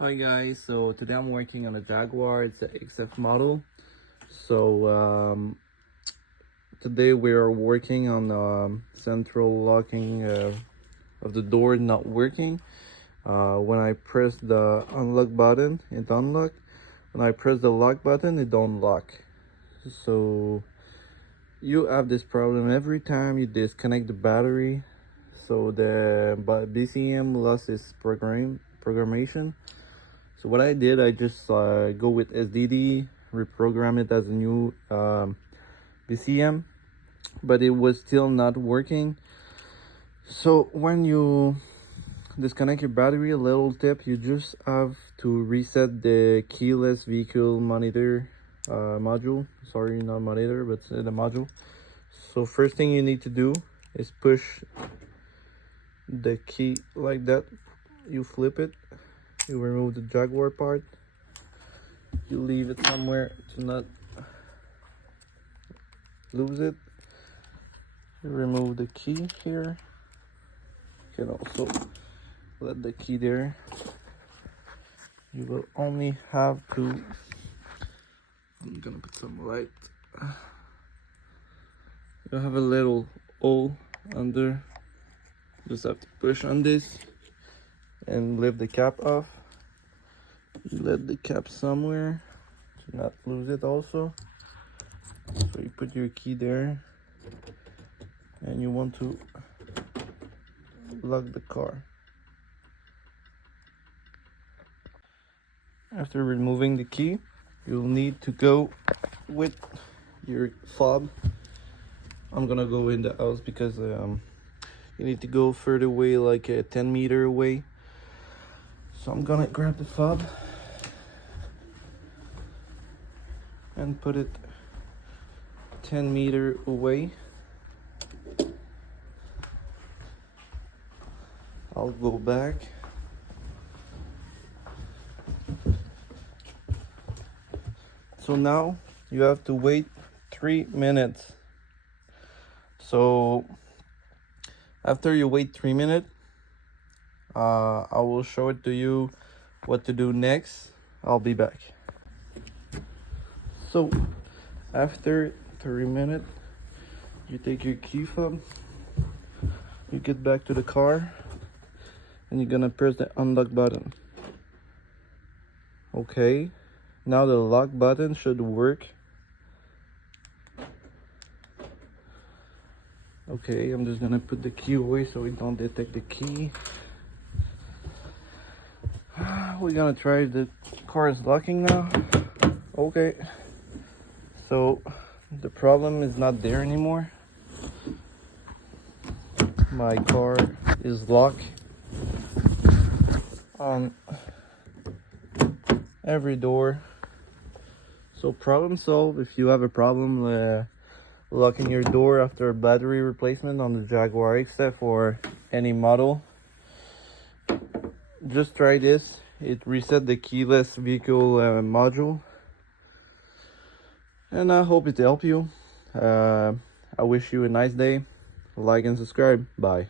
Hi guys, so today I'm working on a Jaguar. It's an XF model. So today we are working on central locking of the door not working. When I press the unlock button, it unlock. When I press the lock button, it don't lock. So you have this problem every time you disconnect the battery. So the BCM lost its programmation. So what I did, I just go with SDD, reprogram it as a new BCM, but it was still not working. So when you disconnect your battery, a little tip, you just have to reset the keyless vehicle monitor module. Sorry, not monitor, but the module. So first thing you need to do is push the key like that. You flip it. You remove the Jaguar part. You leave it somewhere to not lose it. You remove the key here. You can also let the key there. You will only have to, I'm gonna put some light. You have a little hole under. Just have to push on this and lift the cap off. You let the cap somewhere to not lose it also. So you put your key there and you want to lock the car. After removing the key, you'll need to go with your fob. I'm gonna go in the house because you need to go further away, like 10 meters away. So I'm gonna grab the fob and put it 10 meters away. I'll go back. So now you have to wait 3 minutes. So after you wait 3 minutes, I will show it to you what to do next. I'll be back. So after 3 minutes, you take your key fob, you get back to the car, and you're gonna press the unlock button. Okay, now the lock button should work. Okay, I'm just gonna put the key away so it don't detect the key. We're gonna try if the car is locking now. Okay, so the problem is not there anymore. My car is locked on every door. So problem solved. If you have a problem locking your door after a battery replacement on the Jaguar XF or any model, just try this. It reset the keyless vehicle module, and I hope it helped you. I wish you a nice day. Like and subscribe. Bye.